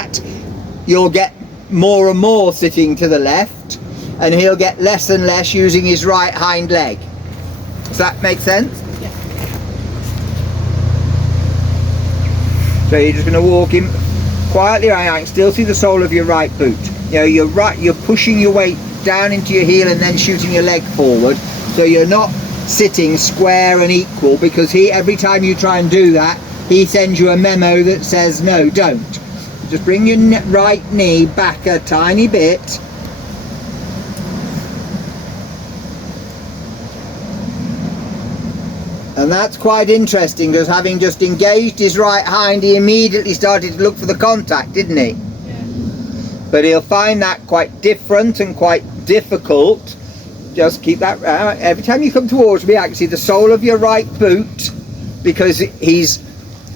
that, you'll get more and more sitting to the left, and he'll get less and less using his right hind leg. Does that make sense? Yeah. So you're just going to walk him quietly around. I can still see the sole of your right boot. You know, you're pushing your weight down into your heel and then shooting your leg forward, so you're not sitting square and equal, because every time you try and do that, he sends you a memo that says no, don't. Just bring your right knee back a tiny bit. And that's quite interesting, because having just engaged his right hind, he immediately started to look for the contact, didn't he? Yeah. But he'll find that quite different and quite difficult. Just keep that every time you come towards me, I can see the sole of your right boot, because he's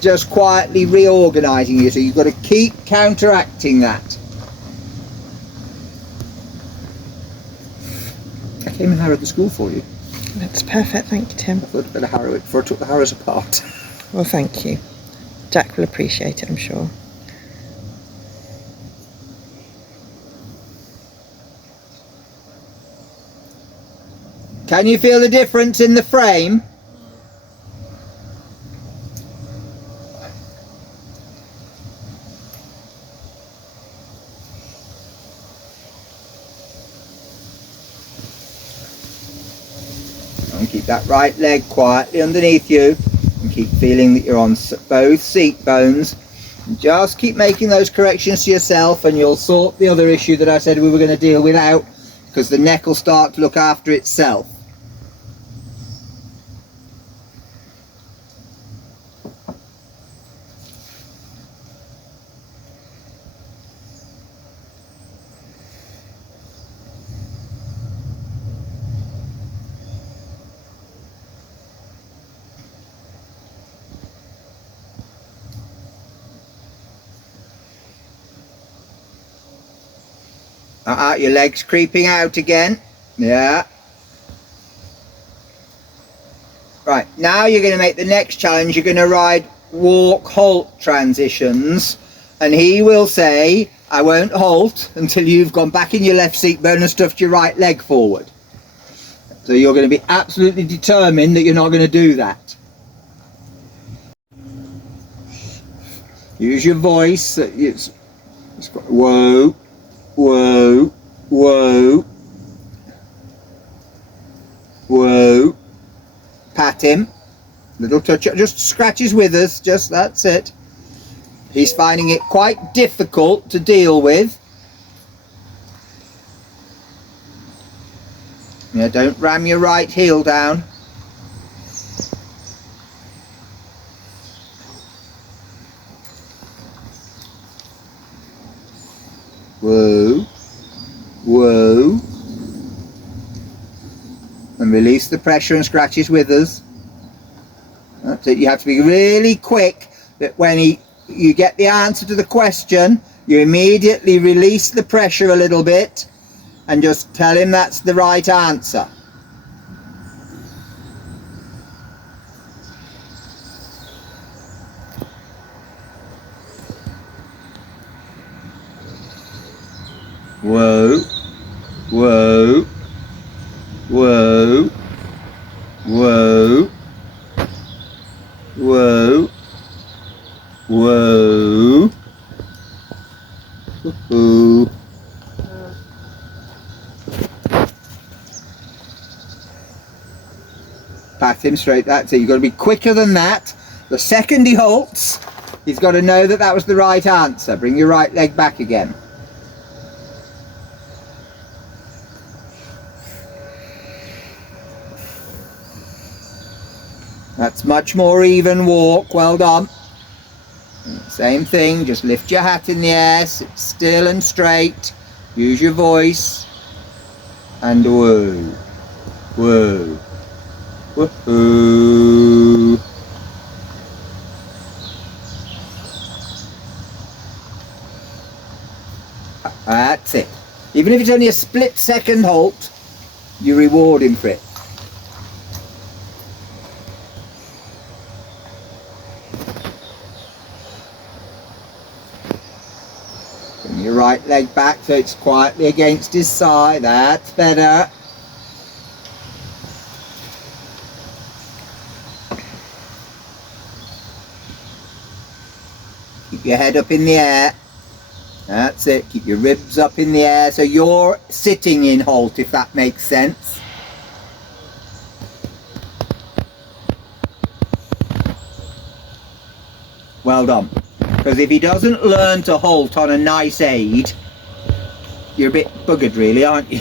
just quietly reorganizing you, so you've got to keep counteracting that. I came and harrowed the school for you. That's perfect, thank you, Tim. I thought I'd better harrow it before I took the harrows apart. Well, thank you. Jack will appreciate it, I'm sure. Can you feel the difference in the frame? And keep that right leg quietly underneath you, and keep feeling that you're on both seat bones. And just keep making those corrections to yourself, and you'll sort the other issue that I said we were going to deal with out, because the neck will start to look after itself. Your legs creeping out again. Yeah. Right, now you're going to make the next challenge. You're going to ride walk halt transitions, and he will say, I won't halt until you've gone back in your left seat bone and stuffed your right leg forward. So you're going to be absolutely determined that you're not going to do that. Use your voice. It's whoa, whoa, whoa, whoa. Pat him. Little touch, just scratch his withers, just that's it. He's finding it quite difficult to deal with. Yeah, don't ram your right heel down. Whoa, whoa. And release the pressure and scratch his withers. That's it. You have to be really quick, that when you get the answer to the question, you immediately release the pressure a little bit and just tell him that's the right answer. Whoa, whoa, whoa, whoa, whoa, whoa, whoa. Pat him straight, that's it. You've got to be quicker than that. The second he halts, he's got to know that that was the right answer. Bring your right leg back again. That's much more even walk, well done. Same thing, just lift your hat in the air, sit still and straight, use your voice, and whoa, whoa, whoa. That's it. Even if it's only a split second halt, you reward him for it. Bring your right leg back so it's quietly against his side. That's better. Keep your head up in the air. That's it. Keep your ribs up in the air so you're sitting in halt, if that makes sense. Well done. Because if he doesn't learn to halt on a nice aid, you're a bit buggered really, aren't you?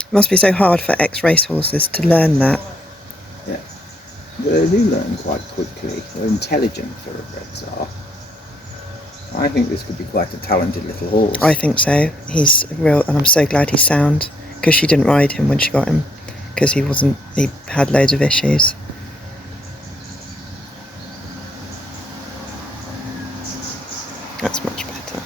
It must be so hard for ex-racehorses to learn that. Yeah. They do learn quite quickly. They're intelligent, thoroughbreds are. I think this could be quite a talented little horse. I think so. He's real, and I'm so glad he's sound, because she didn't ride him when she got him, because he had loads of issues. That's much better.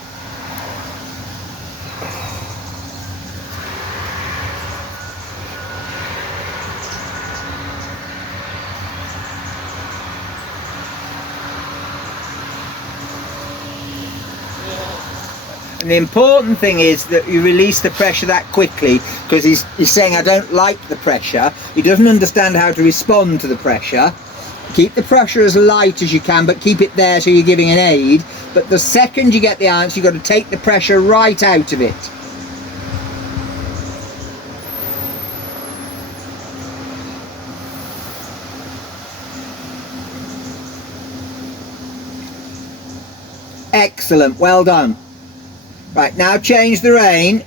And the important thing is that you release the pressure that quickly, because he's saying, I don't like the pressure. He doesn't understand how to respond to the pressure. Keep the pressure as light as you can, but keep it there so you're giving an aid. But the second you get the ounce, you've got to take the pressure right out of it. Excellent, well done. Right, now change the rein,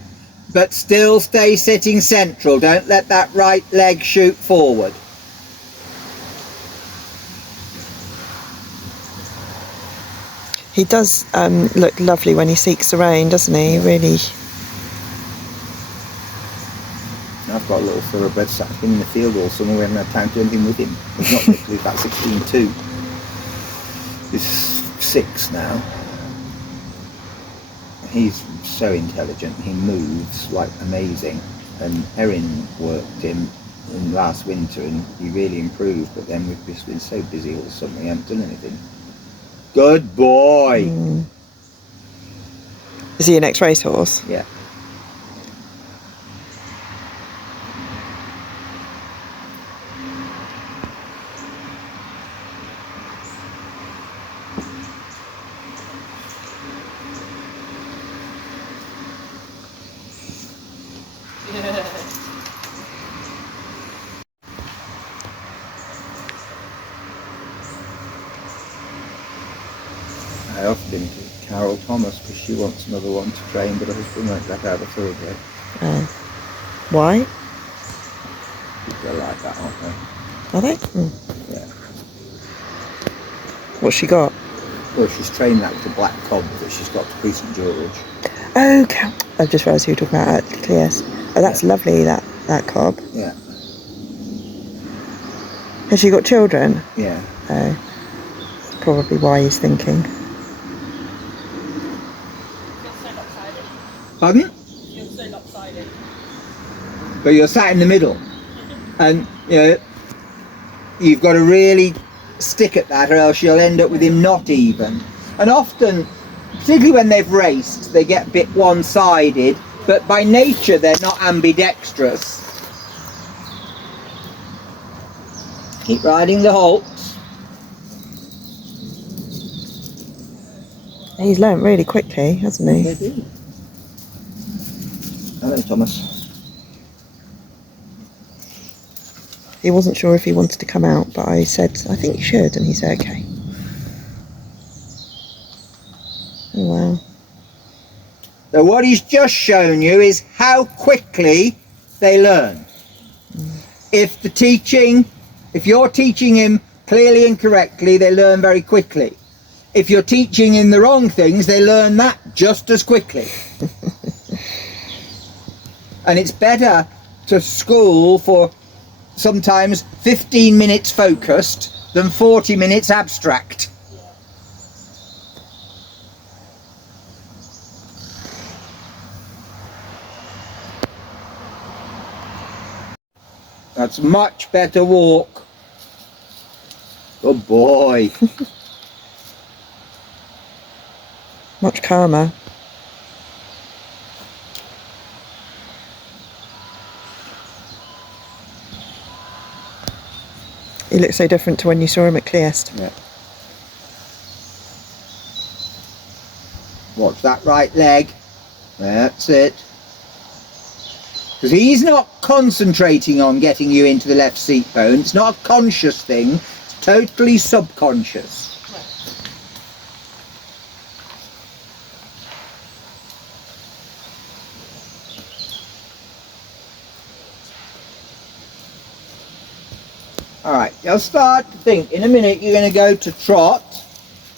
but still stay sitting central. Don't let that right leg shoot forward. He does look lovely when he seeks the rein, doesn't he? Really. I've got a little thoroughbred sat in the field all summer. We haven't had time to do anything with him. He's not literally about 16.2. He's 6 now. He's so intelligent. He moves like amazing. And Erin worked him in last winter and he really improved. But then we've just been so busy all summer we haven't done anything. Good boy. Is he an ex-racehorse? Yeah. I offered him to Carol Thomas because she wants another one to train, but her husband won't let her have a thoroughbred. Why? People are like that, aren't they? Are they? Yeah. What's she got? Well, she's trained that with the black cob that she's got to Priest St George. Oh, I've just realised who you're talking about. Yes. Oh, that's lovely, that cob. Yeah. Has she got children? Yeah. Oh. That's probably why he's thinking. Pardon? You're so lopsided. But you're sat in the middle. And, you know, you've got to really stick at that or else you'll end up with him not even. And often, particularly when they've raced, they get a bit one-sided, but by nature they're not ambidextrous. Keep riding the halts. He's learnt really quickly, hasn't he? They do. Hello, Thomas. He wasn't sure if he wanted to come out, but I said, I think you should, and he said, okay. Oh, wow. So what he's just shown you is how quickly they learn. If you're teaching him clearly and correctly, they learn very quickly. If you're teaching him the wrong things, they learn that just as quickly. And it's better to school for sometimes 15 minutes focused than 40 minutes abstract. That's much better walk. Good boy. Much calmer. He looks so different to when you saw him at Cleest. Yeah. Watch that right leg. That's it. Because he's not concentrating on getting you into the left seat bone. It's not a conscious thing. It's totally subconscious. Alright, you'll start to think, in a minute you're going to go to trot,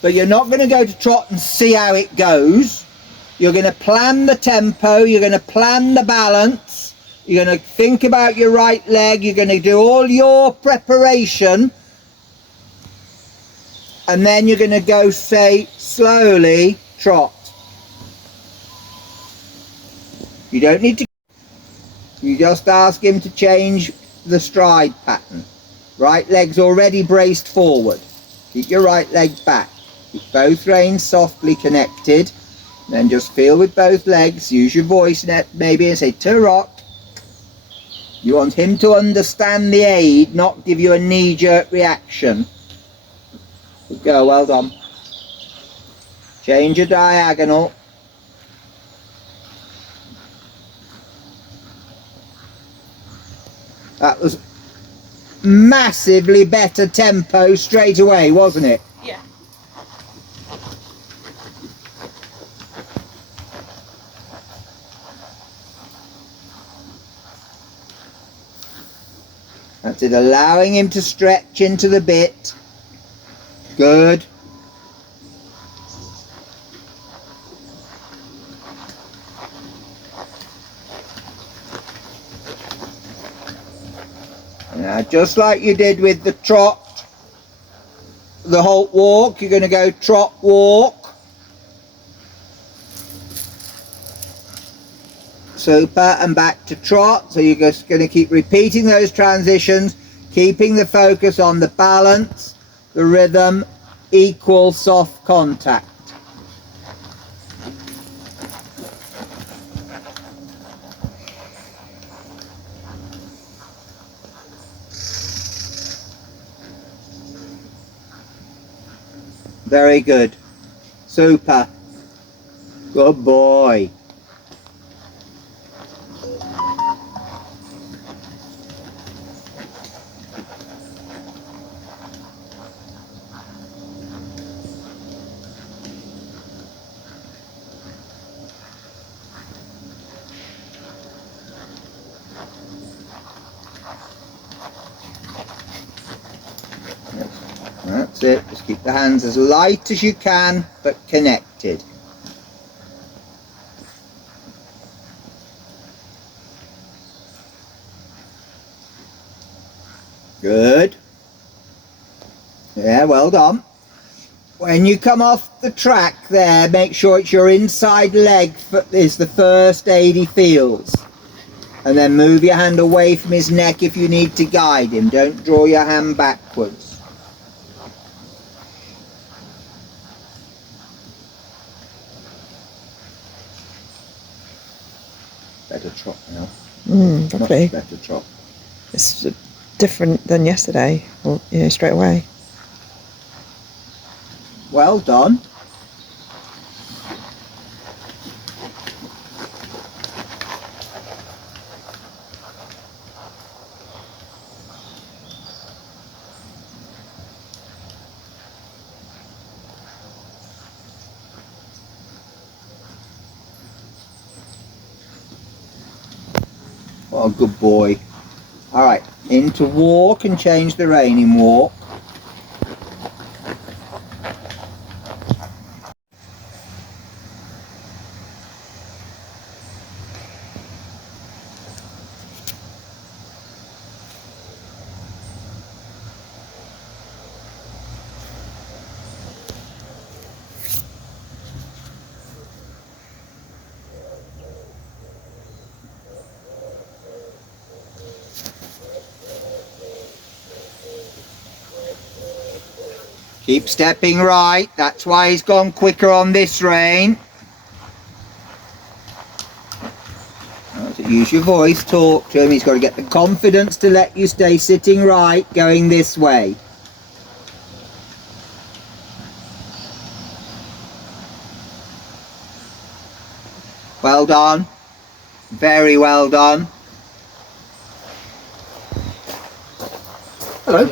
but you're not going to go to trot and see how it goes. You're going to plan the tempo, you're going to plan the balance, you're going to think about your right leg, you're going to do all your preparation, and then you're going to go, say, slowly trot. You don't need to, you just ask him to change the stride pattern. Right leg's already braced forward. Keep your right leg back. Keep both reins softly connected. Then just feel with both legs. Use your voice maybe and say, to rock. You want him to understand the aid, not give you a knee-jerk reaction. Good girl, well done. Change your diagonal. That was massively better tempo straight away, wasn't it? Yeah. That's it, allowing him to stretch into the bit. Good. Now, just like you did with the trot, the halt walk, you're going to go trot walk. Super, and back to trot. So you're just going to keep repeating those transitions, keeping the focus on the balance, the rhythm, equal soft contact. Very good. Super. Good boy. That's it. Just keep the hands as light as you can, but connected. Good. Yeah, well done. When you come off the track there, make sure it's your inside leg is the first aid he feels. And then move your hand away from his neck if you need to guide him. Don't draw your hand backwards. Better trot now. Lovely. Much better trot. It's different than yesterday, or straight away. Well done. What a good boy. Alright, into walk and change the rein in walk. Keep stepping right. That's why he's gone quicker on this rein. Use your voice, talk to him. He's got to get the confidence to let you stay sitting right, going this way. Well done. Very well done. Hello.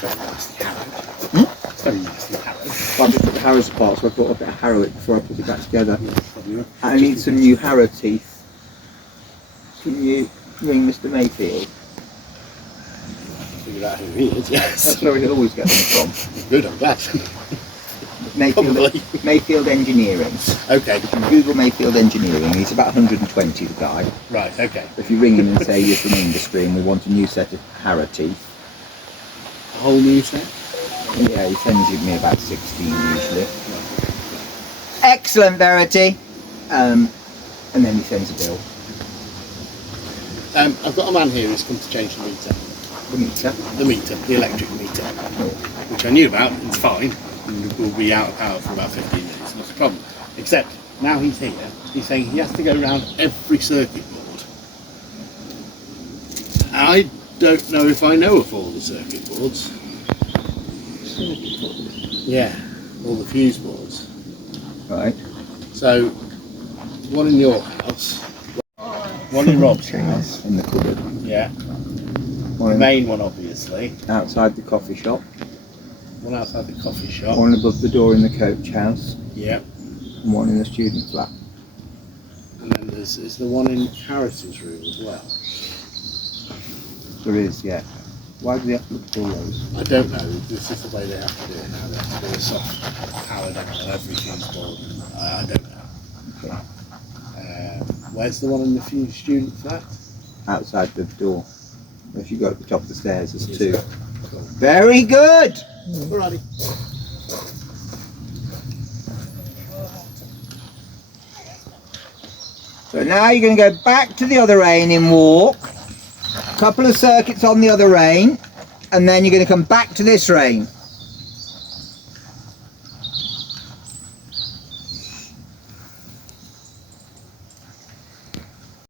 Very nicely harrowed. It's very nicely harrowed. Well, I just took the harrows apart, so I thought I'd better harrow it before I put it back together. Yeah, I need some new harrow teeth. Can you ring Mr. Mayfield? figure out who he is, yes. That's where he'll always get them from. Good, I'm glad. Mayfield, Mayfield Engineering. Okay. You can Google Mayfield Engineering. He's about 120, the guy. Right, okay. If you ring him and say you're from industry and we want a new set of harrow teeth. A whole new set? Yeah, he sends me about 16 usually. Excellent, Verity. And then he sends a bill. I've got a man here who's come to change the meter. The meter? The meter, the electric meter. Which I knew about, it's fine. And we'll be out of power for about 15 minutes, not a problem. Except, now he's here, he's saying he has to go around every circuit board. I don't know if I know of all the circuit boards. Circuit board? Yeah, all the fuse boards. Right. So, one in your house, one in Rob's house, In the cupboard. yeah, One the in- main one obviously, outside the coffee shop. one outside the coffee shop, One above the door in the coach house. yeah, And one in the student flat. and then there's the one in Harris's room as well. There is, yeah. Why do they have to look for all those? I don't know, this is the way they have to do it now, they have to do a soft power down on every fuse board, I don't know. Okay. Where's the one in the fuse student flat? Outside the door. If you go up the top of the stairs, there's Is two. there? Cool. Very good! Alrighty. So now you're going to go back to the other rein in walk. A couple of circuits on the other rein. And then you're going to come back to this rein.